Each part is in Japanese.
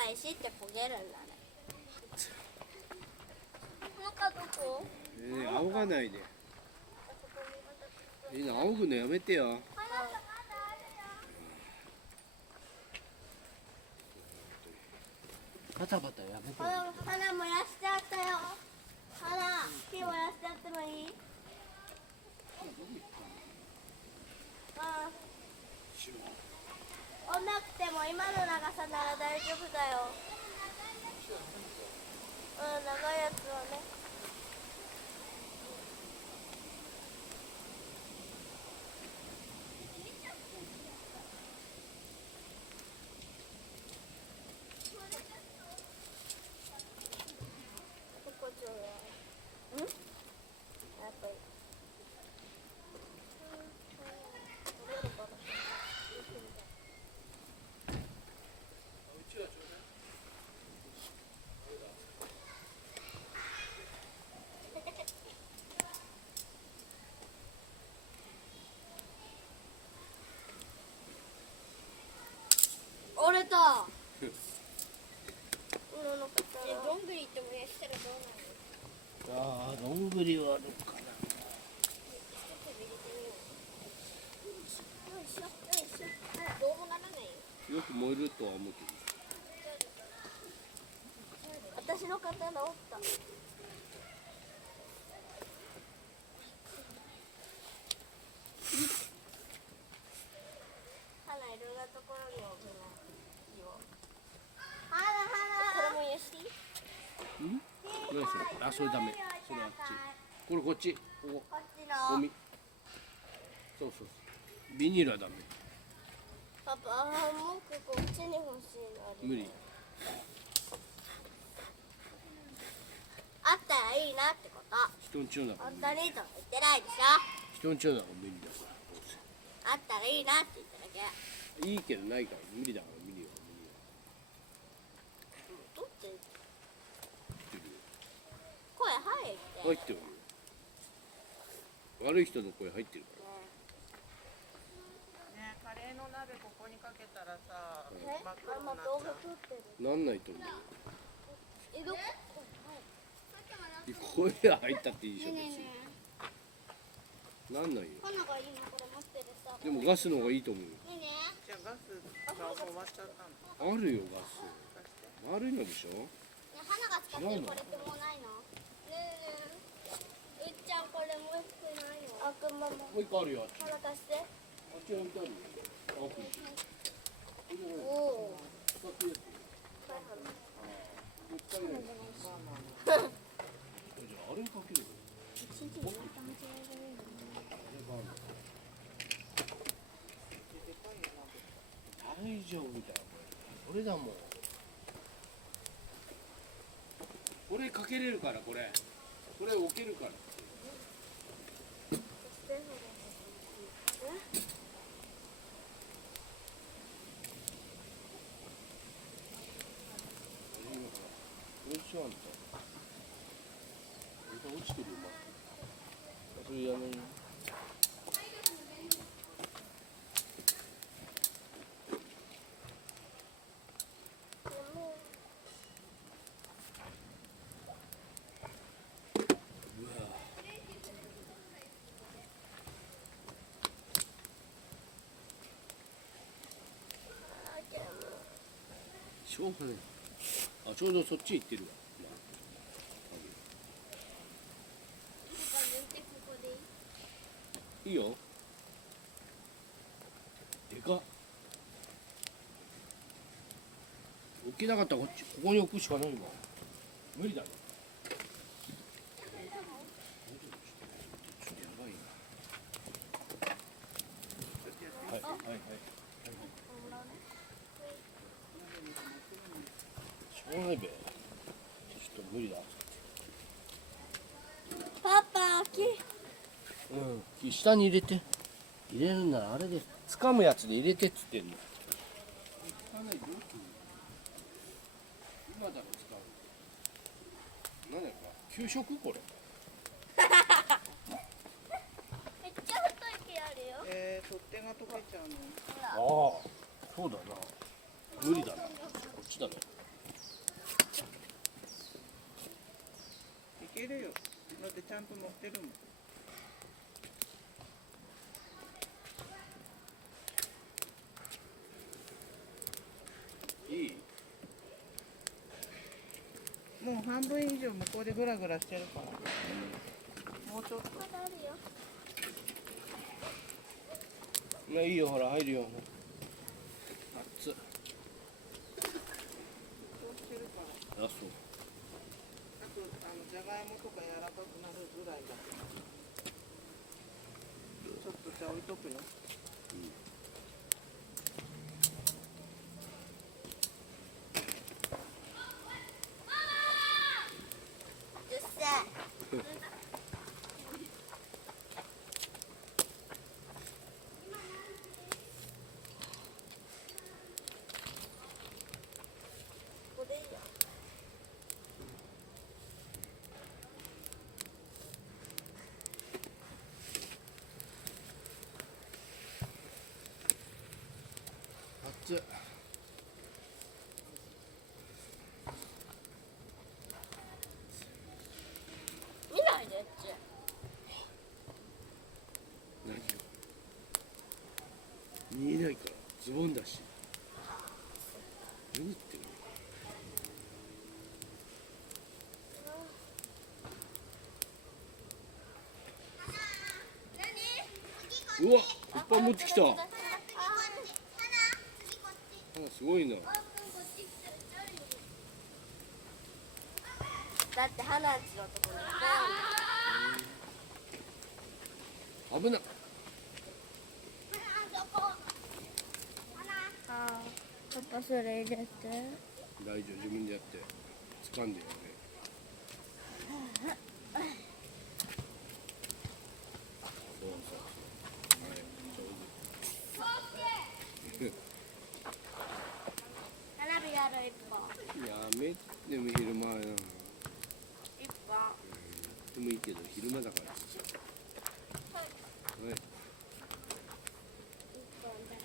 ぱ石って焦げるんだね。中どこ？仰がないで。みんな仰ぐのやめてよ。バタバタやめてよ。花燃やしちゃったよ。花、火燃やしちゃってもいい？なくても今の長さなら大丈夫だよ。長いやつはね。折れた。どんぐりって燃やしたらどうなる？ああ、どんぐりはあるかな。どうもならないよ。よく燃えるとは思うけど。私の刀折った。花いろんなところに置くな。これもやしていい？何それ？あ、それダメ。それあっち。これこっち。ここ。こっちの。ゴミ。そうそうそう。ビニールはダメ。パパ、もうこっちに欲しいの。無理。あったらいいなってこと。人んちの中。本当にとは言ってないでしょ。人んちの中無理だから。あったらいいなって言っただけ。いいけどないから無理だから無理よ。どっち？声入って。入ってるよ。悪い人の声入ってるから。ね、カレーの鍋ここにかけたらさ、真っ黒になっちゃう。なんないと思うよ。どこ？声が入ったっていいでしょ別に。なんないよ。花が今これ持ってるさ。でもガスの方がいいと思うよ。じゃあガスが終わっちゃったの。あるよガス。悪いのでしょ。花が使ってるこれってもうないの？ねえねえ。うっちゃんこれもう一個ないの？あくまも。もう一個あるよ。花貸して。あっちに置いてあるよ。おお。使ってるやつ。あれにかけるよ。大丈夫だよ。これだもん。これかけれるからこれ。これ置けるから。どうしようあんた。あんた落ちてるよ、まあ。それやめよう。しょうがない。あ、ちょうどそっち行ってるわ。いいよ。でかっ。置けなかったらこっち、ここに置くしかないわ。無理だね。ちょっとやばいな。はいはいはい。しょうがないべ。ちょっと無理だ。パパ、うん、下に入れて。入れるならあれで掴むやつで入れてっつってんの。今だろ使う。なんだろう。給食これ。めっちゃ太い木あるよ。取っ手が溶けちゃうの。ああ、そうだな。無理だな。こっちだね。ゃんと乗ってるもん。いい。もう半分以上向こうでグラグラしてるから。もうちょっと。まだあるよ。まあいいよ、ほら入るよ。熱っ。そうしてるから。あ、そう。あとじゃがいもとか柔らかくなるぐらいだけ。ちょっとじゃあ置いとくよ。うっせえ。これいいよ。熱っ。見ないでっち。何よ。見えないから、ズボンだし。何言ってるの。うわ、いっぱい持ってきた。すごいな。だって花んちのところに危なっ。パパそれ入れて。大丈夫、自分でやって掴んでよね。そうそうそう。はい、上手。花火ある一本。やめても昼間やな。一本。でもいいけど昼間だから。はい。一本だけ。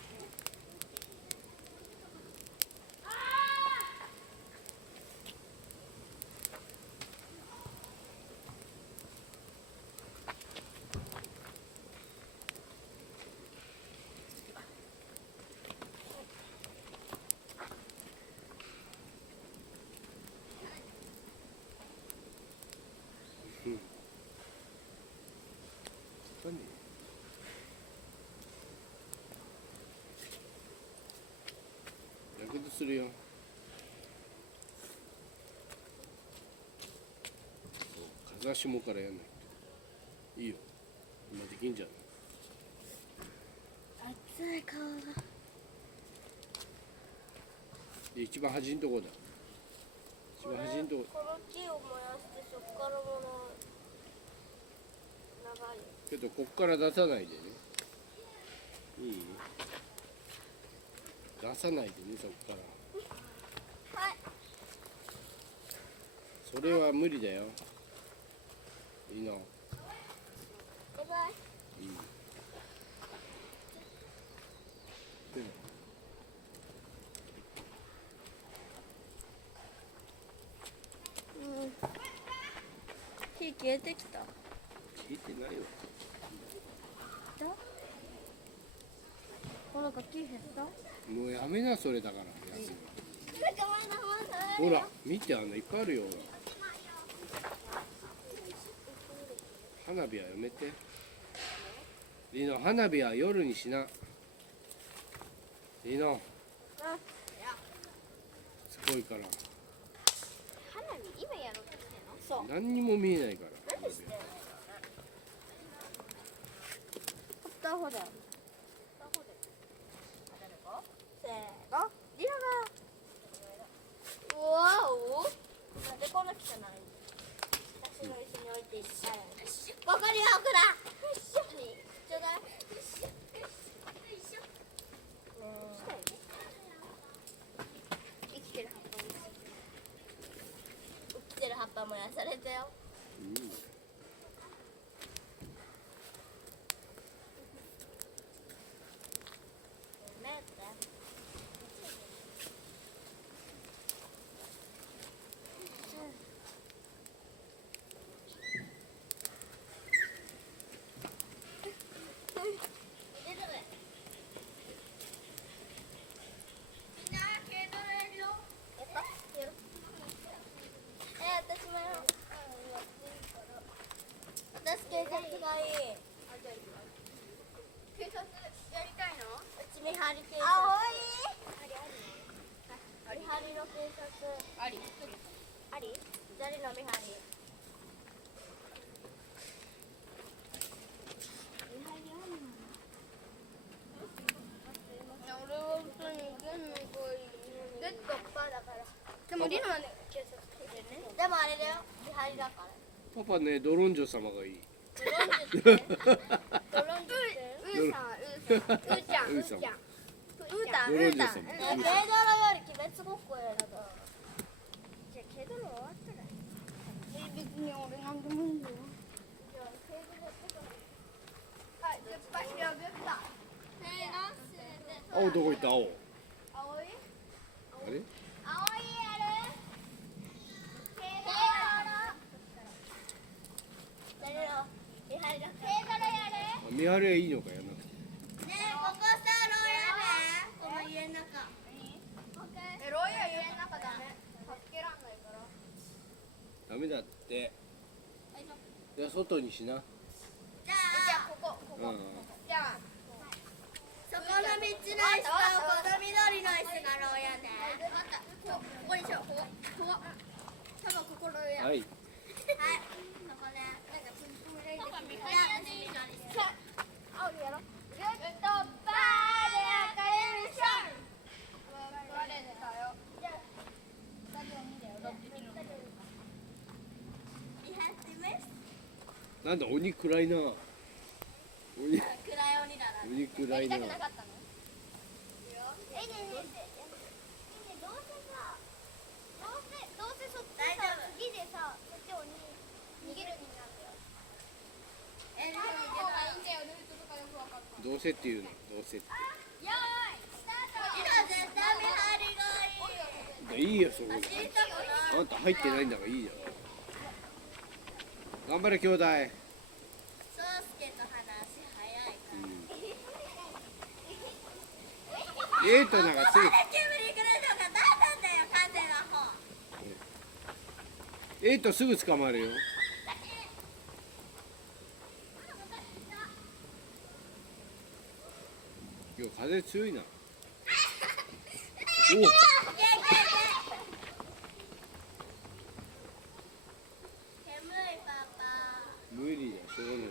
何？やけどするよ。風下からやんないと。いいよ。今できんじゃん。熱い顔が。で一番端んとこだ。一番端んとこ。この木を燃やしてそこからもの長いよ。けどこっから出さないでね。いい？出さないでね、そこから。はい。それは無理だよ。いいの。バイバイ。いい。うん。火消えてきた。聞いてないよ。なんか木減った？もうやめな、それだから。ほら、見て、いっぱいあるよ。花火はやめて。リノ、花火は夜にしな。リノ。すごいから。花火今やろうとしてんの？そう。何にも見えないから。花火は。片方だよ。せーの。リナが。うわお。なんでこんな汚い？私の椅子に置いていったら。ここに置くな。ちょうだい。生きてる葉っぱも。生きてる葉っぱもやされたよ。あり左の見張り俺は普通にゲットパーだからでもリノはね警察来てねでもあれだよ見張りだからパパねドロンジョ様がいい。ドロンジュってドロンジュってウーさんはウーちゃんウーさん軽泥より鬼滅ごっこやだからじゃあ軽泥終わったら別に俺なんでもいいんだよじゃあ軽泥はい10パシラグった青どこ行った青。青いあれ？青いやる軽泥誰の見張りだ軽泥やるあ見張りはいいのかやんなくて。ねえここさ牢屋ねこの家の中牢屋家の中ダメ助けらんないからダメだって。じゃあ外にしな。じゃあここうん。じゃあそこの道の椅子とこの緑の椅子が牢屋ねここにしようここ多分ここ牢屋はい。はいそこねなんかプンプンレイでじゃあ青にやろうグッドバーで赤いミッションバレたよじゃあスタジオ2だよどっちになんだ鬼暗いな。鬼暗い鬼だな鬼暗いな。かったのねえねえどうせさどうせそっちさ次でさそっち鬼逃げるになるんだよ逃げた方がいいんだよルートとかよくわかったどうせっていうの。どうせって。よーいスタート今絶対見張りがいいいいよそこ。走りたくないあんた入ってないんだからいいじゃん。頑張れ兄弟。そうすけと話早いからエイトなんかすぐ。煙くるのが何なんだよ風の方エイトすぐ捕まるよ。今日風強いな。お。無理だしょうがない。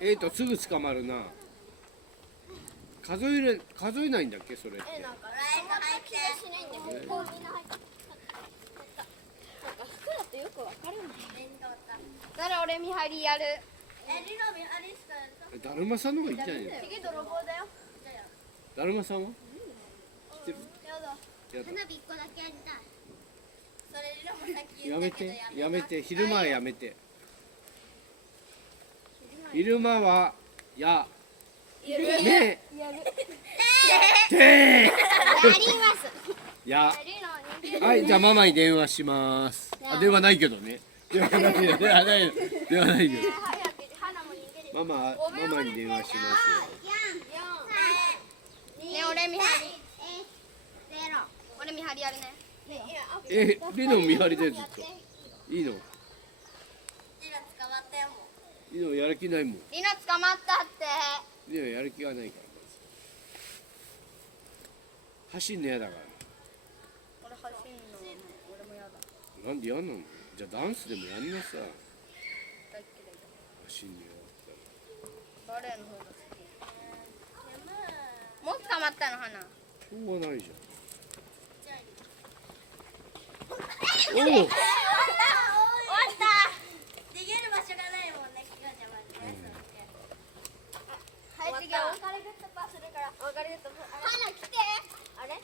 エイトすぐ捕まるな。数えないんだっけそれって。なんか気がしないんだけどこうみんな入ったなんか服だとよくわかるんだよなら俺見張りやるリノ見張りしかやるだるまさんの方がいいんじゃないの。次泥棒だよだるまさんは。知ってる。やだやだ。花火1個だけやりたいそれリノもさっき言やめったけどてやめて昼間はやめて。昼間はややるねやるてやりますや。リノにはいじゃあママに電話します。あ電話ないけどね。電話ないけど。電話ないけど。早く花も逃げるママに電話しますよ。ね俺見張り俺見張りやるねリノ見張りでずっと。いいの。リノ捕まったよもうリノやる気ないもん。リノ捕まったってリノやる気がないから。走んの嫌だか俺走んの俺もやだら。なんで嫌なの。じゃあダンスでもやんなさ。大っ嫌いだ走んの嫌だったら。バレエの方が好きもう捕まったの花しょうがないじゃん。おお。終わった逃げる場所がないもんねキカちゃまにねはい次はお別れグッドパスするからお別れグッドパス花来てあれ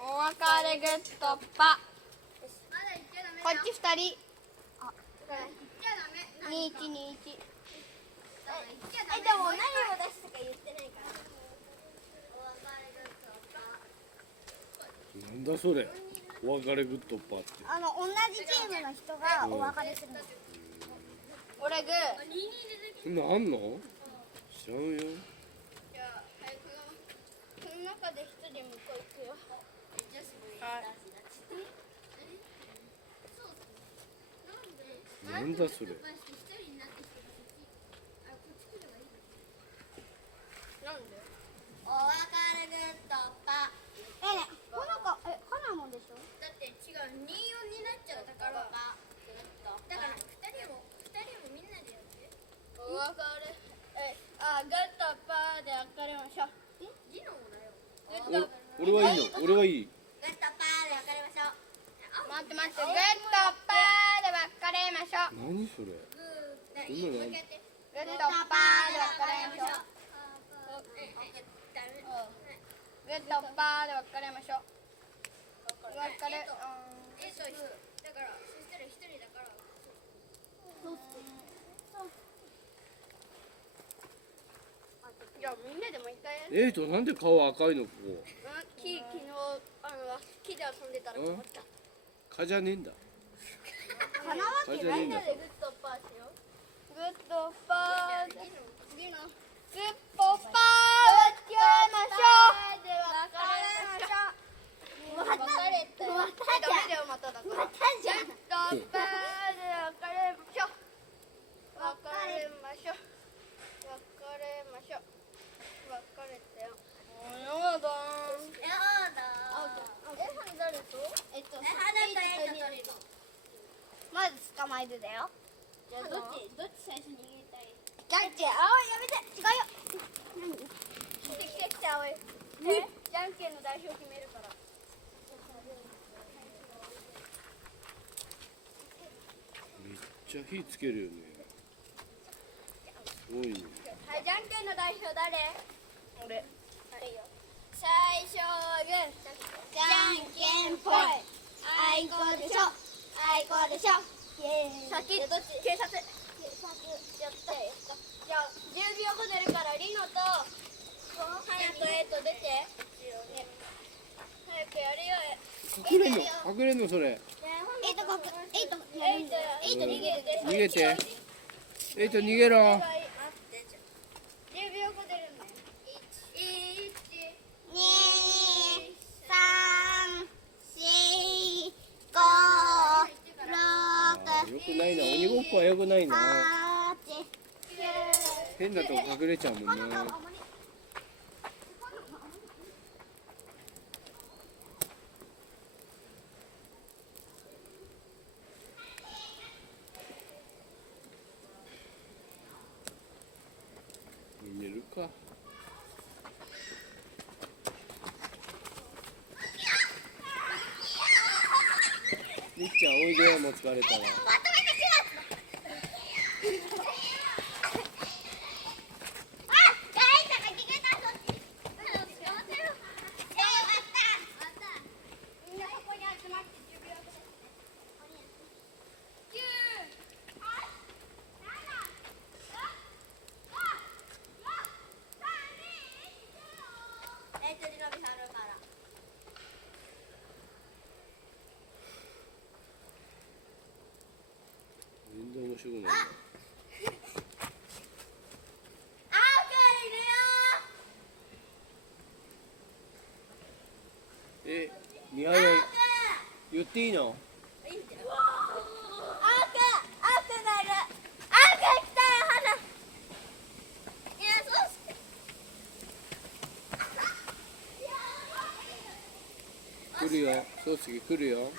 お別れグッドパこっち2人2121でも何を出すとか言ってないからお別れグッドパなんだそれ。お別れグッドパーって。同じチームの人がお別れするの。俺グー。そんなんあんの。知らんよ。じゃあ、この中で一人向こう行くよ。なんだそれ。なんでグッドパーで別れましょう。ギノもだよ。グッド俺はいいの、俺はいい。グッドパーで別れましょう。待って待って、グッドパーで別れましょう。何それ。そんなのグッドパーで別れましょう。グッドパーで別れましょう。別れ、だから、そしたら一人だから。じゃあみんなでもう一回やる。なんで顔赤いのここ。昨日木で遊んでたら困った。蚊じゃねえんだ。かなわけないんだでグッドパーしよう。グッドパーで次のグッドパーで別れましょう。別れたよ。ダメだよまただから。グッドパーで別れましょう。別れましょう。別れましょう。別れたよ。やだ。誰と？まず捕まえるだよ。じゃあどっち最初に逃げたい？じゃんけん。あおいやめて。違うよ。来てあおい。じゃんけんの代表決めるから。めっちゃ火つけるよね。すごいね。はい、じゃんけんの代表誰？俺。最初はグー。じゃんけんぽい。あいこでしょ。あいこでしょ。先どっち？警察。やったよ。じゃあ10秒後出るからリノと早く出て。早くやるよ。隠れんのそれ。逃げて。逃げて。逃げろ。10秒後出るんだよ。1、2、3、4、5、6、よくないな、鬼ごっこはよくないな。 8、変なとこ隠れちゃうもんな。寝るか。りっちゃんおいでよ、もう疲れたら。全然面白くないな。似合い言っていいの？来るよ、そうすぐ来るよ。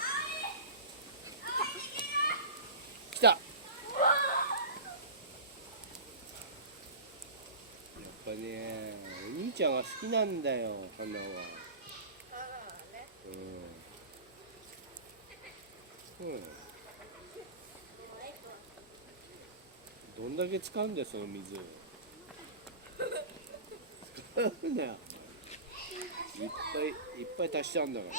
来た。やっぱね、お兄ちゃんは好きなんだよ、花は。どんだけ使うんだよ、その水。使うなよ。いっぱい足しちゃうんだから。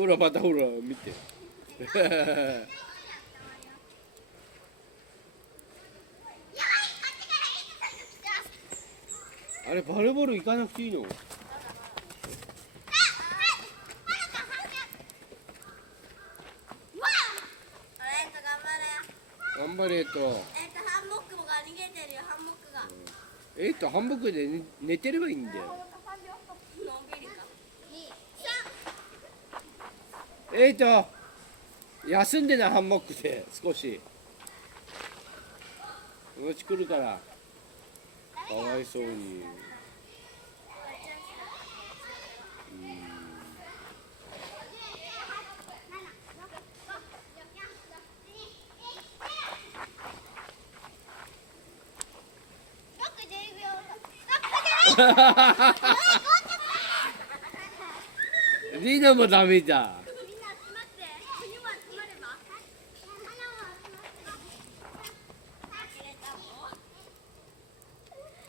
ほら、またほら、見て。あれ、バレーボール行かなくていいの？頑張れと。ハンモックが逃げてるよ、ハンモックが。ハンモックで寝てればいいんだよ。休んでな、ハンモックで少し。そのうち来るから。かわいそうに。リノもダメだ。みんな集まって国も集まれば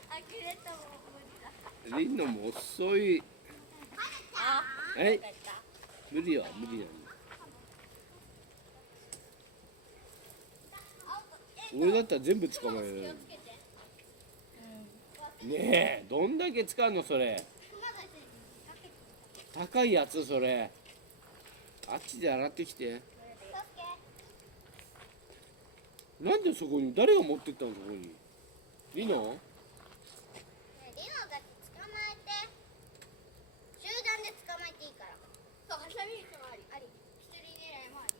呆れたもん無理だ。リノも遅い。あ、はい、無理よ、無理なんだ。俺だったら全部捕まえる。ねえ、どんだけ使うのそれ。高いやつそれ。あっちで洗ってきて。なんでそこに誰が持ってったのそこに。リノ？リノだって捕まえて集団で捕まえていいから。そう、はしゃぎもあり、あり、一人狙いもあり。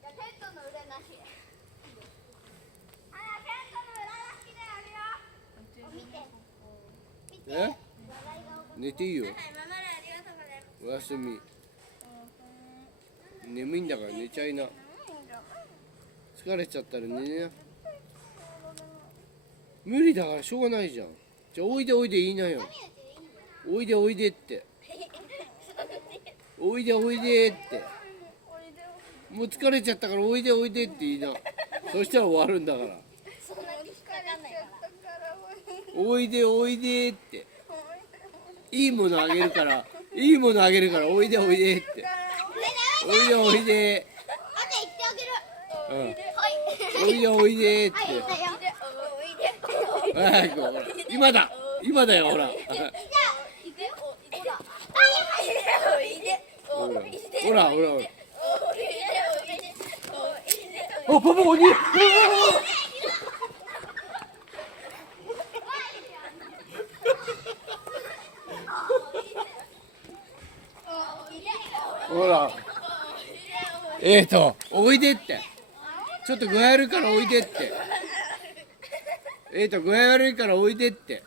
じゃあテントの裏なし。あら、テントの裏なしであるよ。見て。見て。え？寝ていいよ。はい、ママでありがとうございます。おやすみ。眠いんだから寝ちゃいな。疲れちゃったら寝な。無理だからしょうがないじゃん。じゃあおいでおいで言いなよ。おいでおいでって。おいでおいでって。もう疲れちゃったからおいでおいでって言いな。そしたら終わるんだから。そんなに引っかかんないから。おいでおいでって。いいものあげるから。いいものあげるからおいでおいでって。おいでおいで。あと言ってあげる。うん。はい。おいでおいでって。はい、言ったよ。早くほら。今だ。今だよほら。ほらほらほら。あ、パパ鬼。ほら。おいでって。ちょっと具合悪いからおいでって。具合悪いからおいでって。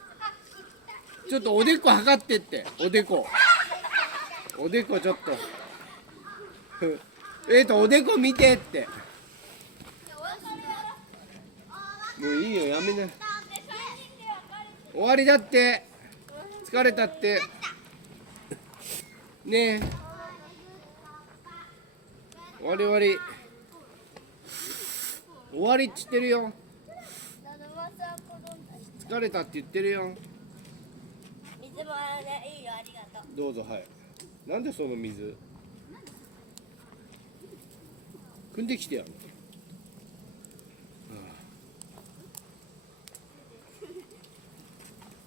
ちょっとおでこ測ってって。おでこ。おでこちょっと。おでこ見てって。もういいよ、やめな。終わりだって。疲れたって。ねえ。終わり終わり。終わりって言ってるよ。疲れたって言ってるよ。水もいいよ、ありがとう。どうぞ、はい。なんでその水汲んできてやるの。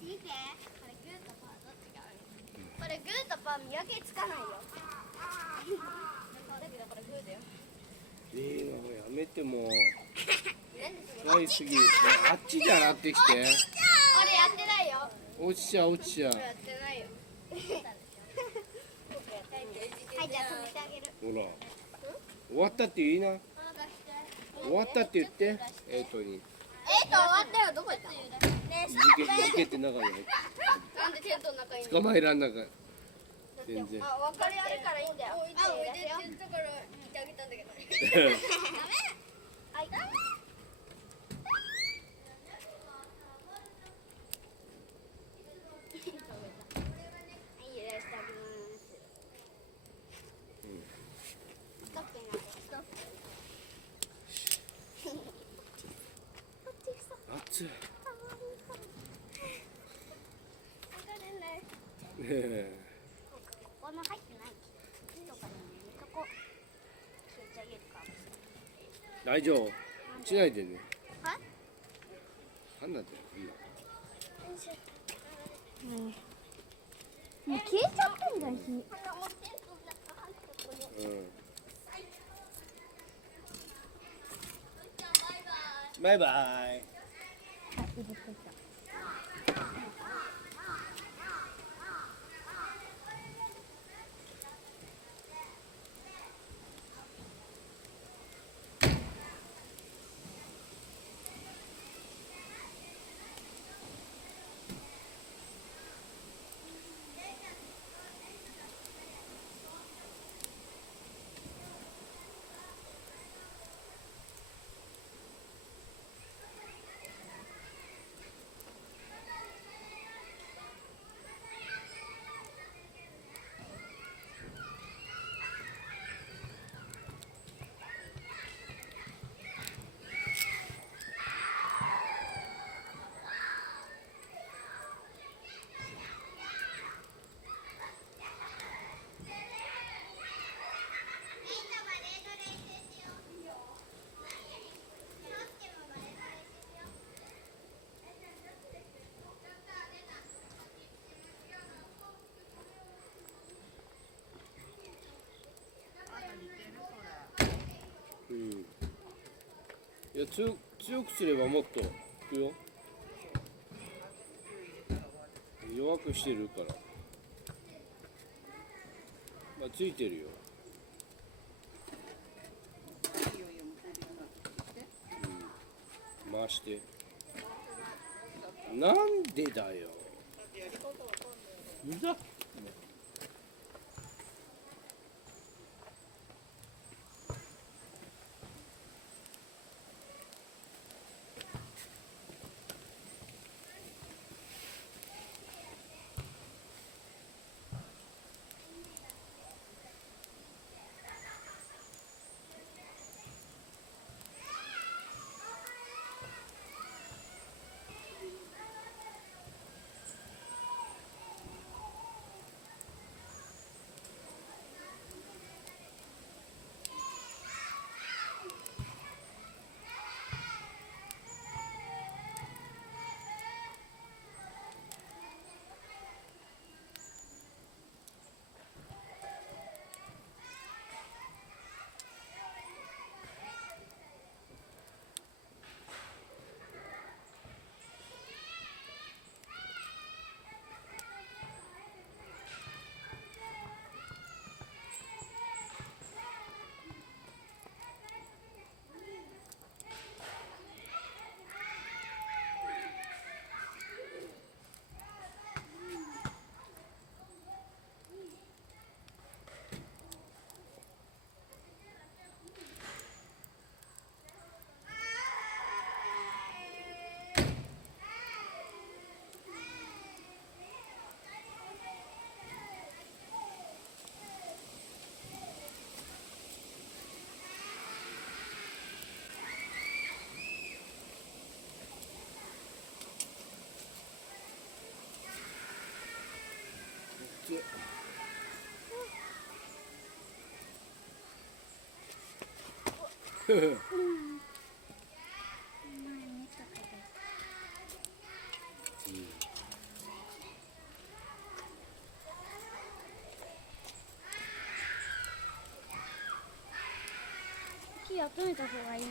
見て、これグーとパー見分けつかないよ。だけどこれグーだよ。やめてもう。使いすぎ。あっちで洗ってきて。俺やってないよ。落ちちゃう落ちちゃう。やってないよ。はい、じゃあ止めてあげる。ほら。終わったって言いな。終わったって言って。に。終わったよ。どこ行ったの？ねえ、事件って中に入って。なんでテントの中に？捕まえらんなかった。全然。あ、別れあるからいいんだよ。あ、おいでって言ったから言ってあげたんだけど。ダメ。はい、ダメ。熱い。ねえ。ここの入ってないとかにとこ消えちゃえるかもしれない。大丈夫。しないでね。はい。なんだって。もう消えちゃったんだよ。バイバイ。いや強くすればもっといくよ。弱くしてるから。まあついてるよ。回して。なんでだよ。うざっ。火集めた方がいいの？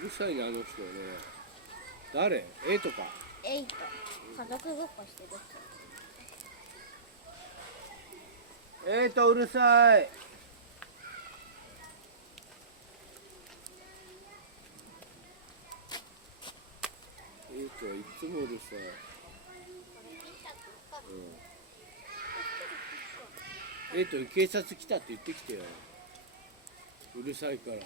うるさいなあの人ね。誰？エイトか。エイト。家族ごっこしてる人。エイトうるさい。エイトはいつもうるさい。エイトに警察来たって言ってきてよ。うるさいから。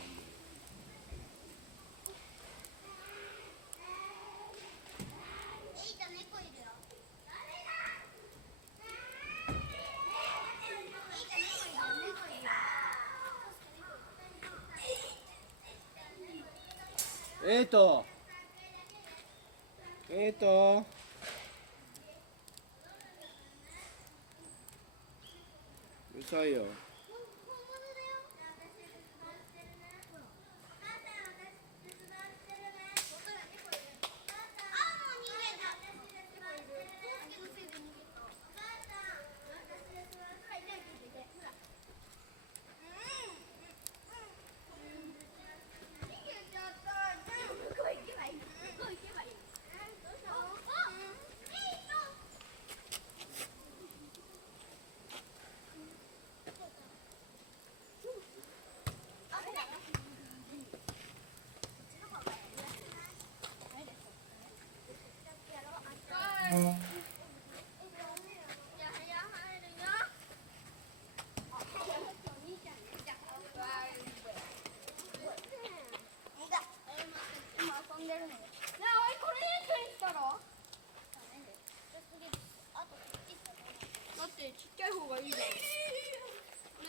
エイト。エイト。うるさいよ。だってちっちゃい方がいいじゃん。で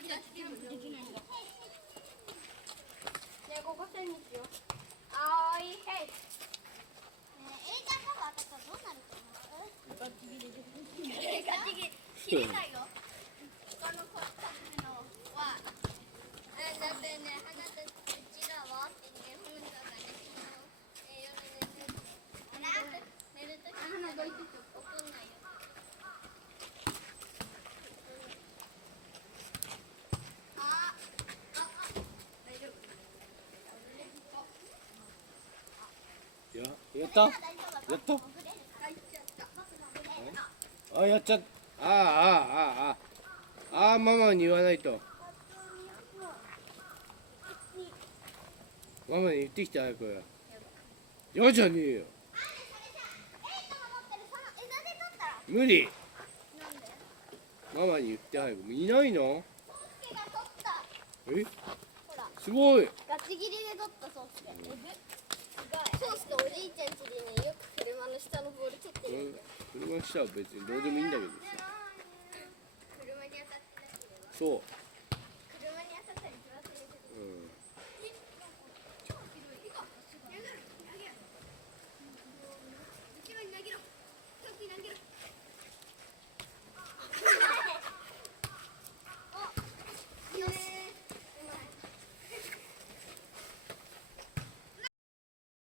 きないんだ。ねえ、ここ線にしよう。あーい、へい。パパ当たったらどうなると思う？ガチギレでガチギレ切れないよ。他の子たちのはだってね、花とうちらはってね、本当がね、夜寝るとき花どいてちょっと。怒んないよ。あ、ったやったあ、やっちゃったあ、ママに言わないと。ママに言ってきて早く。やじゃねえよ。無理。ママに言って早く。いないの？え？すごい。ガチ切りで取ったソースで。ソースとおじいちゃんちでね、よく車の下のボール蹴ってるんだよ。車の下は別にどうでもいいんだけどさ。車に当たってなければそう。